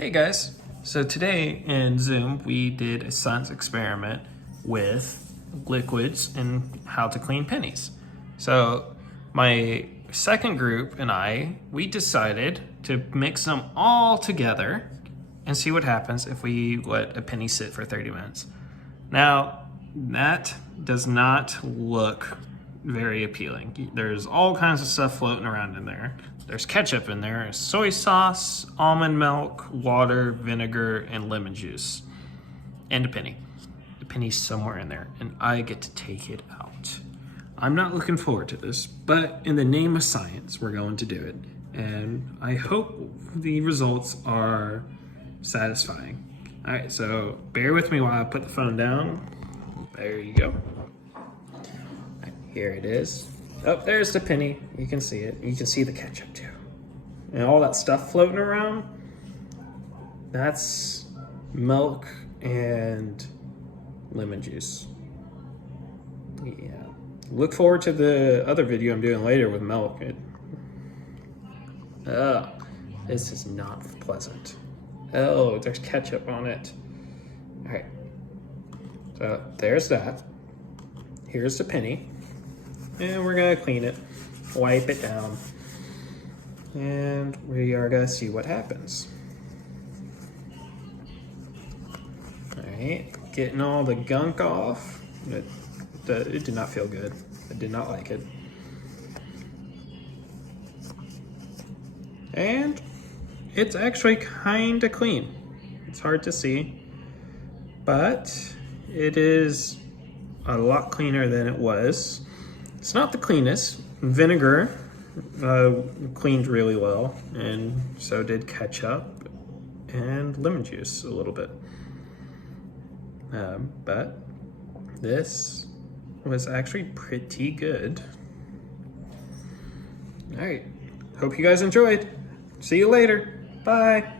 Hey guys, so today in Zoom we did a science experiment with liquids and how to clean pennies. So my second group and we decided to mix them all together and see what happens if we let a penny sit for 30 minutes. Now that does not look very appealing. There's all kinds of stuff floating around in there. There's ketchup in there, soy sauce, almond milk, water, vinegar, and lemon juice. And a penny. The penny's somewhere in there, and I get to take it out. I'm not looking forward to this, but in the name of science, we're going to do it. And I hope the results are satisfying. All right, so bear with me while I put the phone down. There you go. Here it is. Oh, there's the penny. You can see it. You can see the ketchup too. And all that stuff floating around, that's milk and lemon juice. Yeah. Look forward to the other video I'm doing later with milk. This is not pleasant. Oh, there's ketchup on it. All right. So there's that. Here's the penny. And we're gonna clean it, wipe it down, and we are gonna see what happens. All right, getting all the gunk off. It did not feel good. I did not like it. And it's actually kind of clean. It's hard to see, but it is a lot cleaner than it was. It's not the cleanest. Vinegar cleaned really well, and so did ketchup and lemon juice a little bit. But this was actually pretty good. All right, hope you guys enjoyed. See you later. Bye.